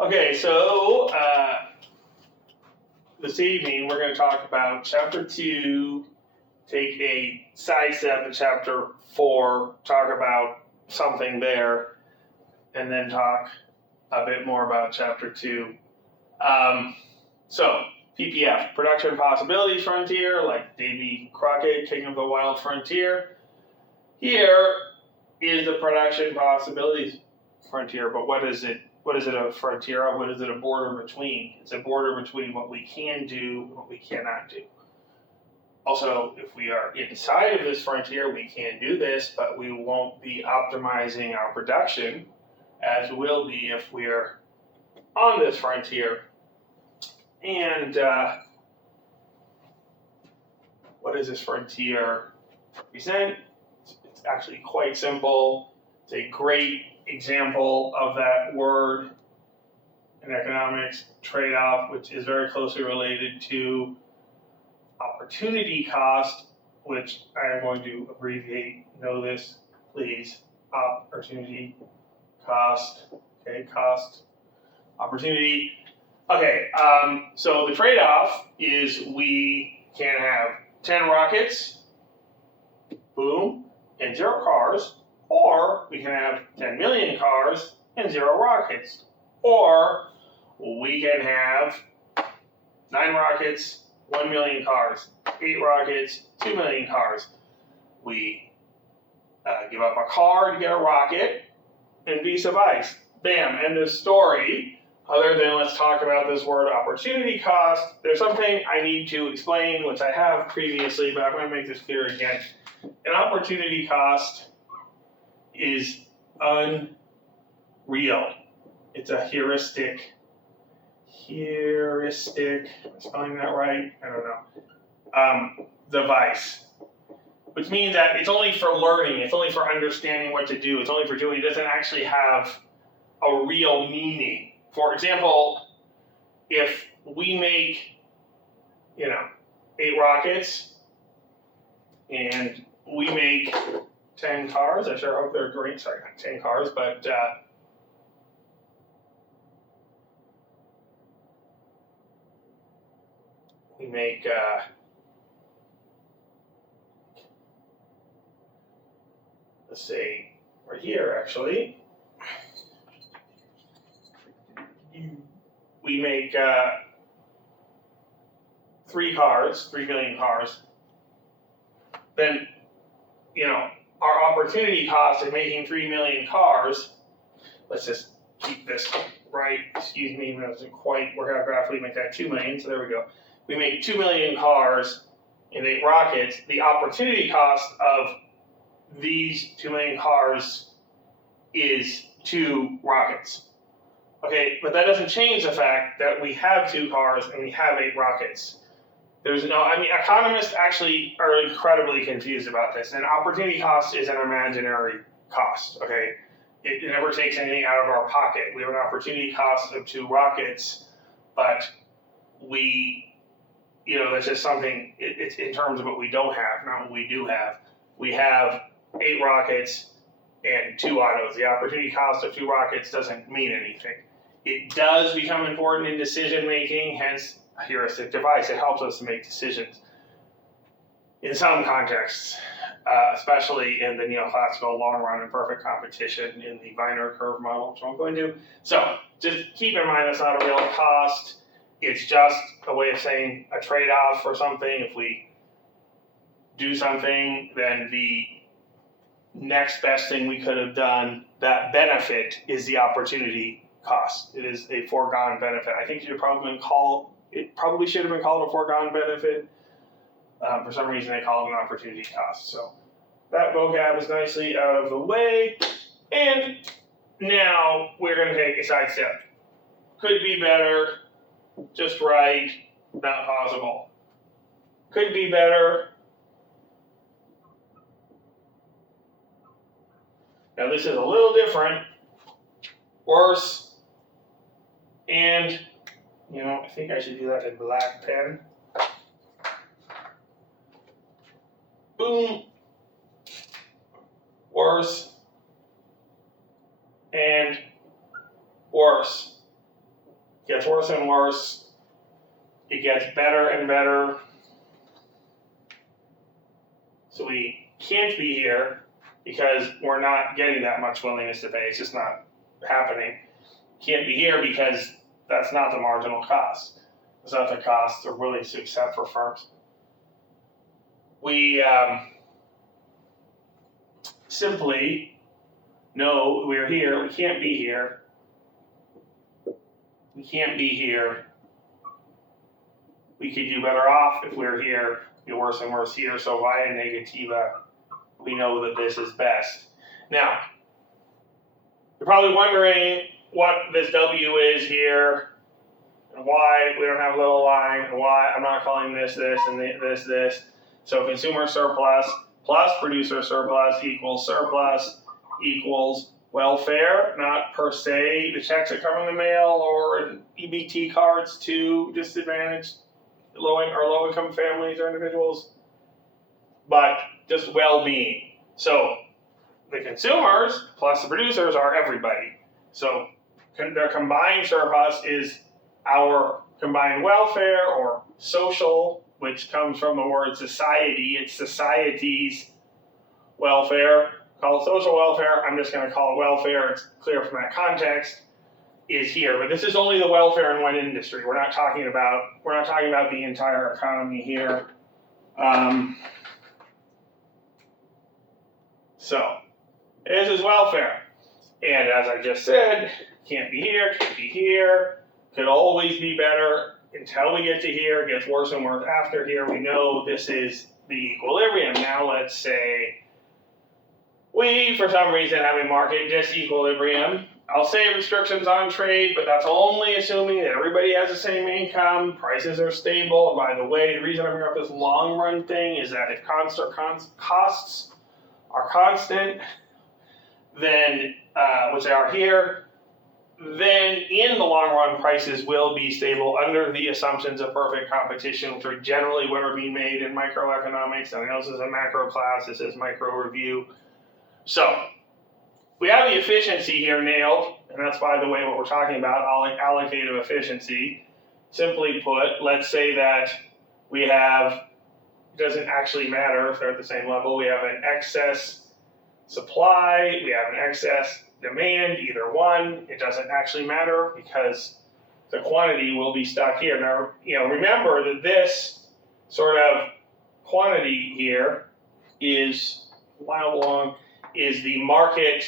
Okay, so this evening we're going to talk about Chapter 2, take a side step in Chapter 4, talk about something there, and then talk a bit more about Chapter 2. So, PPF, Production Possibilities Frontier, like Davy Crockett, King of the Wild Frontier. Here is the Production Possibilities Frontier, but what is it? What is it a frontier of? What is it a border between? It's a border between what we can do and what we cannot do. Also, if we are inside of this frontier, we can do this, but we won't be optimizing our production as we will be if we're on this frontier. And what does this frontier represent? It's actually quite simple. It's a great example of that word in economics, trade-off, which is very closely related to opportunity cost, which I am going to abbreviate. Know this, please. Opportunity cost. Okay, cost, opportunity. Okay, so the trade-off is we can have 10 rockets, boom, and 0 cars, or we can have 10 million cars and 0 rockets, or we can have 9 rockets, 1 million cars, 8 rockets, 2 million cars. We give up a car to get a rocket, and vice versa. Bam, end of story. Other than let's talk about this word opportunity cost, there's something I need to explain, which I have previously, but I'm going to make this clear again. An opportunity cost is unreal. It's a heuristic. Am I spelling that right? I don't know. Device. Which means that it's only for learning, it's only for understanding what to do, it's only for doing, it doesn't actually have a real meaning. For example, if we make, 8 rockets and we make 10 cars, I sure hope they're great, sorry, not 10 cars, but we make, let's say, right here actually, we make 3 million cars, then, our opportunity cost in making 3 million cars, let's just keep this right, excuse me, that doesn't quite work out graphically, make that 2 million, so there we go. We make 2 million cars and 8 rockets. The opportunity cost of these 2 million cars is 2 rockets. Okay, but that doesn't change the fact that we have 2 cars and we have 8 rockets. Economists actually are incredibly confused about this. And opportunity cost is an imaginary cost, okay? It never takes anything out of our pocket. We have an opportunity cost of 2 rockets, but that's just something, it's in terms of what we don't have, not what we do have. We have 8 rockets and 2 autos. The opportunity cost of 2 rockets doesn't mean anything. It does become important in decision making, hence a heuristic device. It helps us to make decisions in some contexts, especially in the neoclassical long run and perfect competition in the binary curve model, which I'm going to. So just keep in mind that's not a real cost. It's just a way of saying a trade-off for something. If we do something, then the next best thing we could have done, that benefit is the opportunity cost. It is a foregone benefit. I think it probably should have been called a foregone benefit. For some reason, they call it an opportunity cost. So that vocab is nicely out of the way. And now we're going to take a side step. Could be better, just right, not possible. Could be better. Now this is a little different. Worse. And, I think I should do that in black pen. Boom. Worse. And worse. gets worse and worse. It gets better and better. So we can't be here because we're not getting that much willingness to pay. It's just not happening. Can't be here because that's not the marginal cost. It's not the cost they're willing to accept for firms. We simply know we're here. We can't be here. We can't be here. We could do better off if we're here. Be worse and worse here. So via negativa, we know that this is best. Now, you're probably wondering what this W is here, and why we don't have a little line, and why I'm not calling this, and this. So consumer surplus plus producer surplus equals welfare, not per se the checks that come in the mail or EBT cards to disadvantaged low-income families or individuals, but just well-being. So the consumers plus the producers are everybody. So their combined surplus is our combined welfare or social, which comes from the word society. It's society's welfare. Call it social welfare. I'm just going to call it welfare. It's clear from that context. Is here, but this is only the welfare in one industry. We're not talking about the entire economy here. So this is welfare, and as I just said, can't be here, could always be better until we get to here. It gets worse and worse after here. We know this is the equilibrium. Now let's say we, for some reason, have a market disequilibrium. I'll say restrictions on trade, but that's only assuming that everybody has the same income, prices are stable. And by the way, the reason I'm bringing up this long run thing is that if costs are constant, then, which they are here, then in the long run, prices will be stable under the assumptions of perfect competition, which are generally what are being made in microeconomics. I know this is a macro class, this is micro review. So, we have the efficiency here nailed, and that's, by the way, what we're talking about, allocative efficiency. Simply put, let's say that we have, it doesn't actually matter if they're at the same level, we have an excess supply, we have an excess demand, either one, it doesn't actually matter because the quantity will be stuck here. Now, remember that this sort of quantity here is, mile long, is the market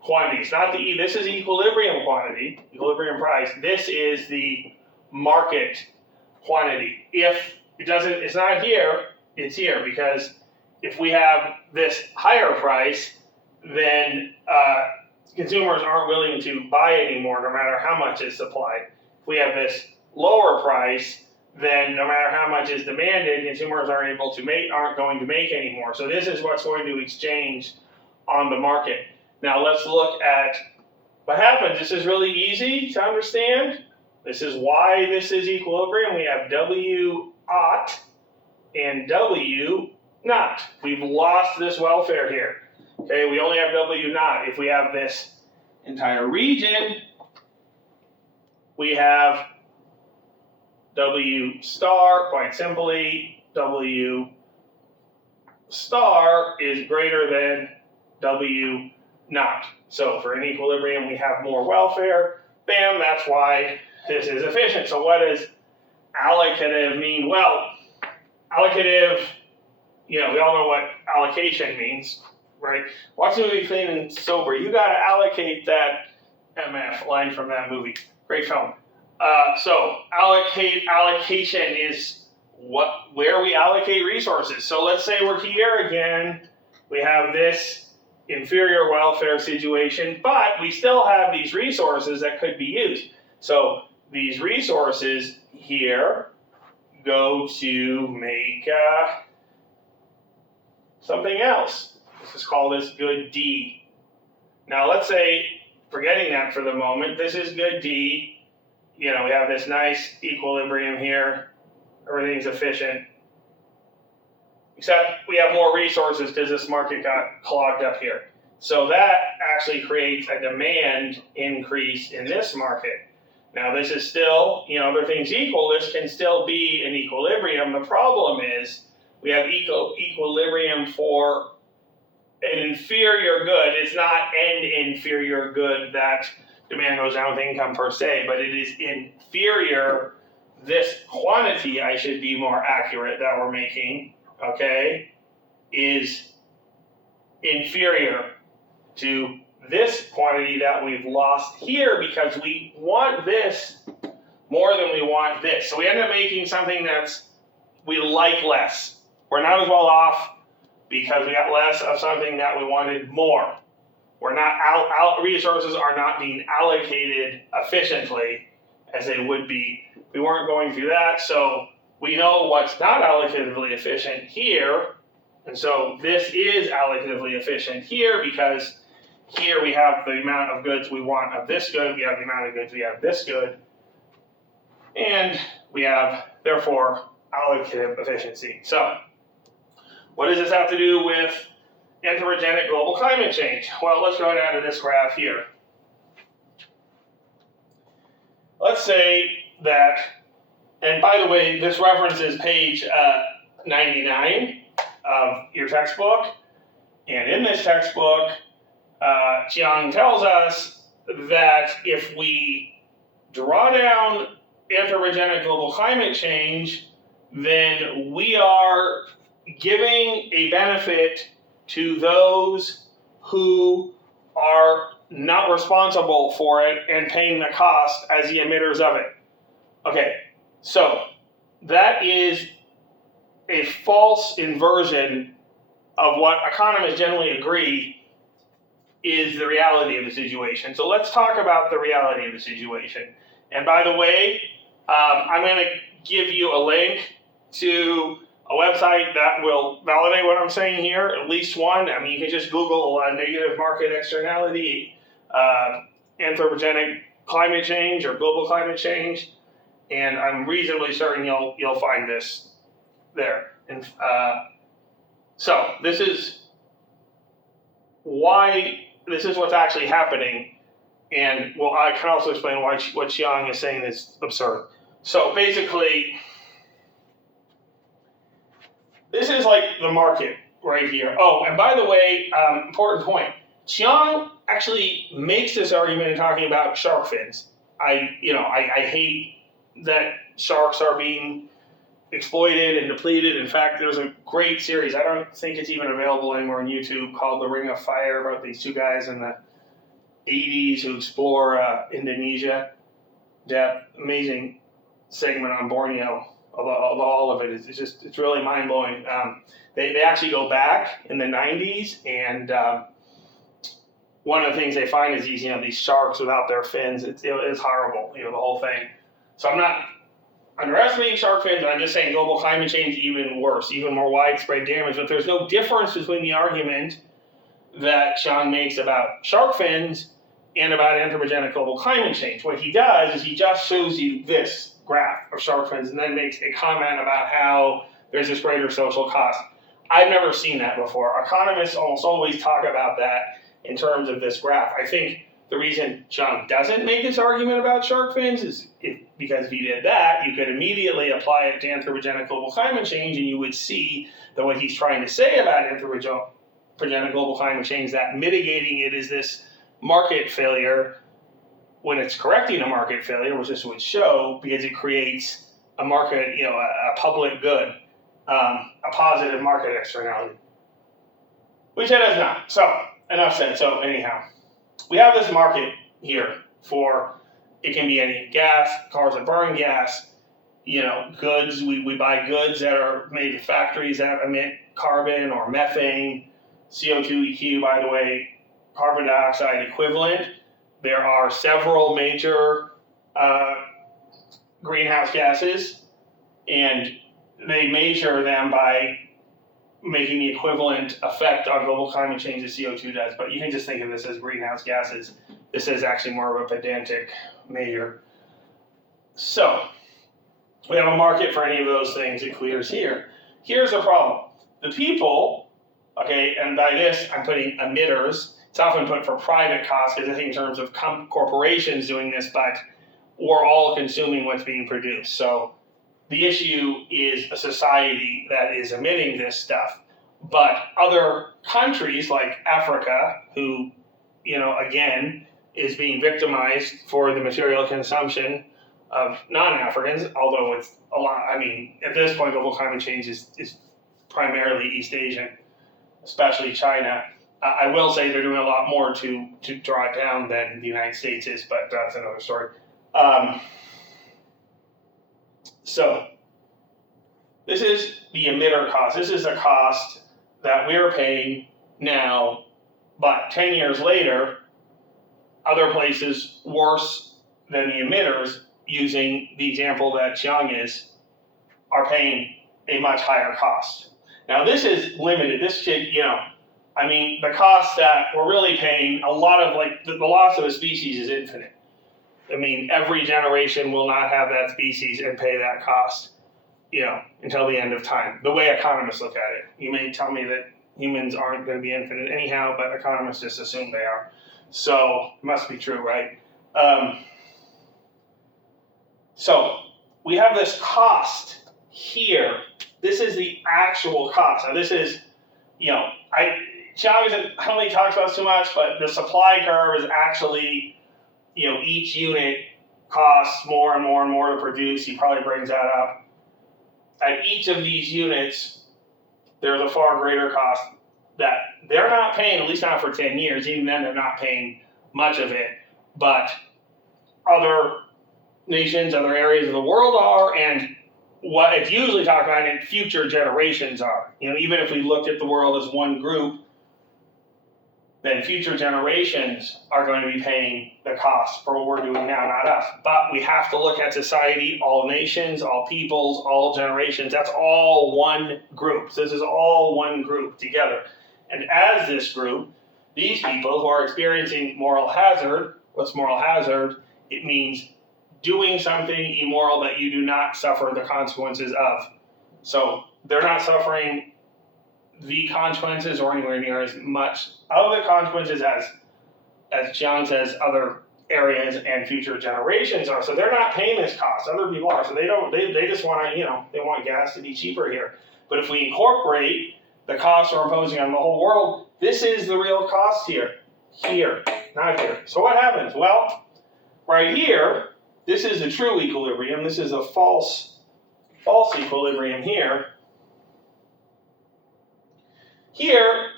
quantity. It's not the this is equilibrium quantity, equilibrium price. This is the market quantity. If it doesn't, it's not here, it's here, because if we have this higher price, then consumers aren't willing to buy anymore, no matter how much is supplied. If we have this lower price, then no matter how much is demanded, consumers aren't going to make anymore. So this is what's going to exchange on the market. Now let's look at what happens. This is really easy to understand. This is why this is equilibrium. We have W ought and W not. We've lost this welfare here. Okay, we only have W not. If we have this entire region, we have W star, quite simply, W star is greater than W not. So for an equilibrium, we have more welfare. Bam, that's why this is efficient. So what does allocative mean? Well, allocative, we all know what allocation means, right? Watch the movie Clean and Sober. You got to allocate that MF line from that movie. Great film. So allocation is where we allocate resources. So let's say we're here again. We have this inferior welfare situation, but we still have these resources that could be used. So these resources here go to make something else. Let's just call this good D. Now let's say, forgetting that for the moment, this is good D. We have this nice equilibrium here. Everything's efficient. Except we have more resources because this market got clogged up here. So that actually creates a demand increase in this market. Now this is still, other things equal, this can still be an equilibrium. The problem is we have equilibrium for an inferior good. It's not an inferior good that demand goes down with income per se, but it is inferior. This quantity, I should be more accurate, that we're making, okay, is inferior to this quantity that we've lost here because we want this more than we want this. So we end up making something we like less. We're not as well off because we got less of something that we wanted more. We're not resources are not being allocated efficiently as they would be. We weren't going through that, so we know what's not allocatively efficient here, and so this is allocatively efficient here because here we have the amount of goods we want of this good, we have the amount of goods we have this good, and we have, therefore, allocative efficiency. So, what does this have to do with anthropogenic global climate change? Well, let's go down to this graph here. Let's say that, and by the way, this references page 99 of your textbook, and in this textbook, Chiang tells us that if we draw down anthropogenic global climate change, then we are giving a benefit to those who are not responsible for it and paying the cost as the emitters of it. Okay, so that is a false inversion of what economists generally agree is the reality of the situation. So let's talk about the reality of the situation. And by the way, I'm going to give you a link to a website that will validate what I'm saying here, at least one. I mean, you can just Google negative market externality, anthropogenic climate change or global climate change, and I'm reasonably certain you'll find this there. And so this is what's actually happening, and well, I can also explain why what Chiang is saying is absurd. So basically, this is like the market right here. Oh, and by the way, important point. Chiang actually makes this argument in talking about shark fins. I hate that sharks are being exploited and depleted. In fact, there's a great series, I don't think it's even available anymore on YouTube, called The Ring of Fire, about these two guys in the 80s who explore Indonesia. That amazing segment on Borneo. All of it it's really mind-blowing. They actually go back in the 90s, and one of the things they find is these sharks without their fins. It's horrible, the whole thing. So I'm not underestimating shark fins, I'm just saying global climate change even worse, even more widespread damage. But there's no difference between the argument that Chiang makes about shark fins and about anthropogenic global climate change. What he does is he just shows you this graph of shark fins and then makes a comment about how there's this greater social cost. I've never seen that before. Economists almost always talk about that in terms of this graph. I think the reason Chiang doesn't make this argument about shark fins is because if he did that, you could immediately apply it to anthropogenic global climate change, and you would see that what he's trying to say about anthropogenic global climate change, that mitigating it is this market failure, when it's correcting a market failure, which this would show, because it creates a market, a public good, a positive market externality, which it does not. So, enough said. So, anyhow, we have this market here for, it can be any gas, cars that burn gas, goods. We buy goods that are made in factories that emit carbon or methane, CO2, EQ, by the way, carbon dioxide equivalent. There are several major greenhouse gases, and they measure them by making the equivalent effect on global climate change as CO2 does. But you can just think of this as greenhouse gases. This is actually more of a pedantic measure. So, we have a market for any of those things. It clears here. Here's the problem. The people, okay, and by this I'm putting emitters. It's often put for private costs because I think in terms of corporations doing this, but we're all consuming what's being produced. So the issue is a society that is emitting this stuff. But other countries like Africa, who, again, is being victimized for the material consumption of non-Africans, although it's a lot, at this point, global climate change is primarily East Asian, especially China. I will say they're doing a lot more to draw it down than the United States is, but that's another story. So this is the emitter cost. This is a cost that we're paying now, but 10 years later, other places worse than the emitters, using the example that Xiang is, are paying a much higher cost. Now this is limited. This should, the cost that we're really paying, a lot of the loss of a species is infinite. Every generation will not have that species and pay that cost, until the end of time. The way economists look at it. You may tell me that humans aren't going to be infinite anyhow, but economists just assume they are. So it must be true, right? So we have this cost here. This is the actual cost. Now this is, Xiao isn't, I don't think he talks about this too much, but the supply curve is actually, each unit costs more and more and more to produce. He probably brings that up. At each of these units, there's a far greater cost that they're not paying, at least not for 10 years. Even then, they're not paying much of it. But other nations, other areas of the world are, and what it's usually talked about in future generations are. Even if we looked at the world as one group, then future generations are going to be paying the cost for what we're doing now, not us. But we have to look at society, all nations, all peoples, all generations. That's all one group. So this is all one group together. And as this group, these people who are experiencing moral hazard, what's moral hazard? It means doing something immoral that you do not suffer the consequences of. So they're not suffering the consequences or anywhere near as much of the consequences as Xiang says other areas and future generations are. So they're not paying this cost. Other people are. So they just want to, they want gas to be cheaper here. But if we incorporate the costs we're imposing on the whole world, this is the real cost here, not here. So what happens? Well, right here, this is the true equilibrium. This is a false equilibrium here. Here,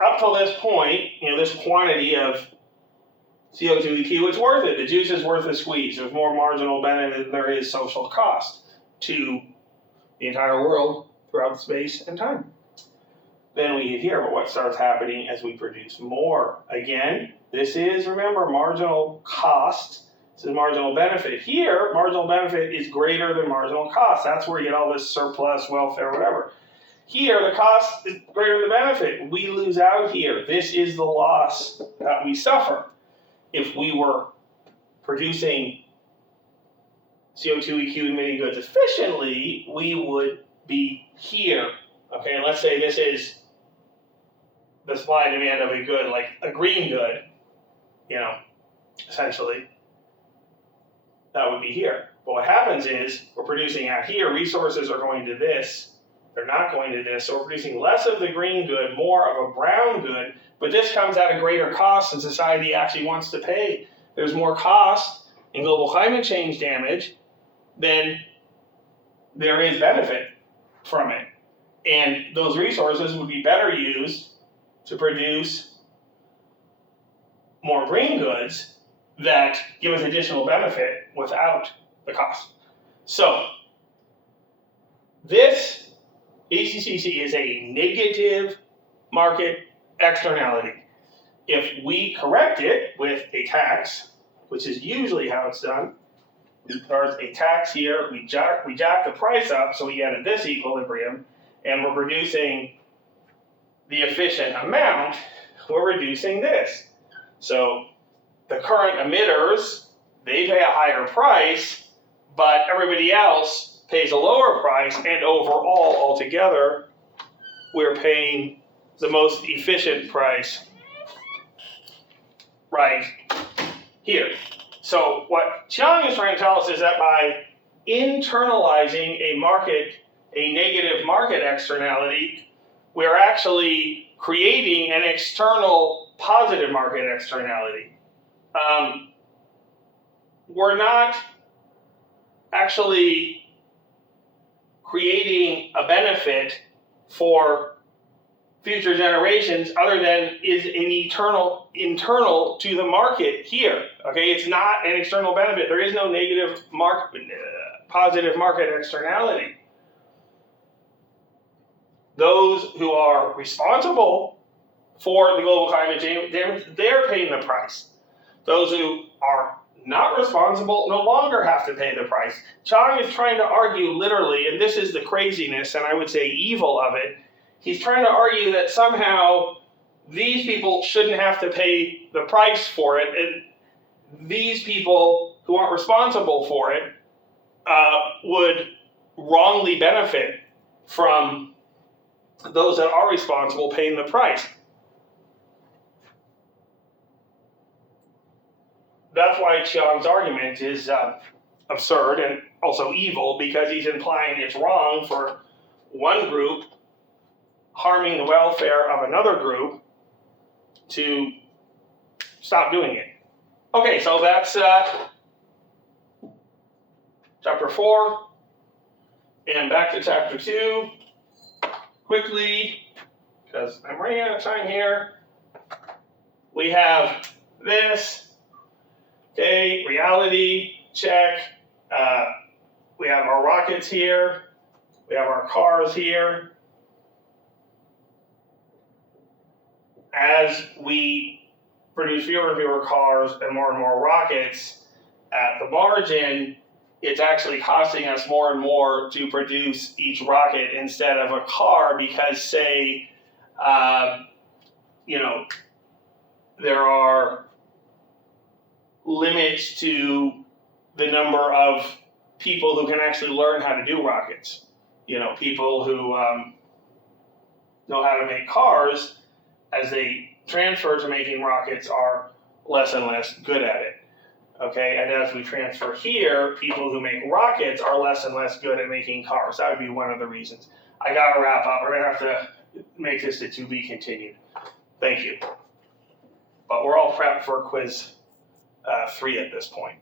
up till this point, this quantity of CO2 EQ, it's worth it. The juice is worth the squeeze. There's more marginal benefit than there is social cost to the entire world throughout space and time. Then we get here, but what starts happening as we produce more? Again, this is, remember, marginal cost. This is marginal benefit. Here, marginal benefit is greater than marginal cost. That's where you get all this surplus, welfare, whatever. Here, the cost is greater than the benefit. We lose out here. This is the loss that we suffer. If we were producing CO2 EQ emitting goods efficiently, we would be here. Okay, and let's say this is the supply and demand of a good, like a green good, essentially. That would be here. But what happens is, we're producing out here, resources are going to this, they're not going to this, so we're producing less of the green good, more of a brown good, but this comes at a greater cost than society actually wants to pay. There's more cost in global climate change damage than there is benefit from it. And those resources would be better used to produce more green goods that give us additional benefit without the cost. So, this AGCC is a negative market externality. If we correct it with a tax, which is usually how it's done, there's a tax here, we jack the price up so we get at this equilibrium, and we're producing the efficient amount, we're reducing this. So the current emitters, they pay a higher price, but everybody else pays a lower price, and overall, altogether, we're paying the most efficient price right here. So what Chiang is trying to tell us is that by internalizing a negative market externality, we're actually creating an external positive market externality. We're not actually creating a benefit for future generations other than is internal to the market here. Okay, it's not an external benefit. There is no negative positive market externality. Those who are responsible for the global climate change, they're paying the price. Those who are not responsible no longer have to pay the price. Chiang is trying to argue literally, and this is the craziness and I would say evil of it, he's trying to argue that somehow these people shouldn't have to pay the price for it, and these people who aren't responsible for it would wrongly benefit from those that are responsible paying the price. That's why Chiang's argument is absurd and also evil, because he's implying it's wrong for one group harming the welfare of another group to stop doing it. Okay, so that's chapter 4. And back to chapter 2. Quickly, because I'm running out of time here. We have this. Okay, reality, check. We have our rockets here. We have our cars here. As we produce fewer and fewer cars and more rockets, at the margin, it's actually costing us more and more to produce each rocket instead of a car because, say, there are limits to the number of people who can actually learn how to do rockets. People who know how to make cars, as they transfer to making rockets, are less and less good at it. Okay, and as we transfer here, people who make rockets are less and less good at making cars. That would be one of the reasons. I gotta wrap up. We're gonna have to make this a to be continued. Thank you. But we're all prepped for quiz 3 at this point.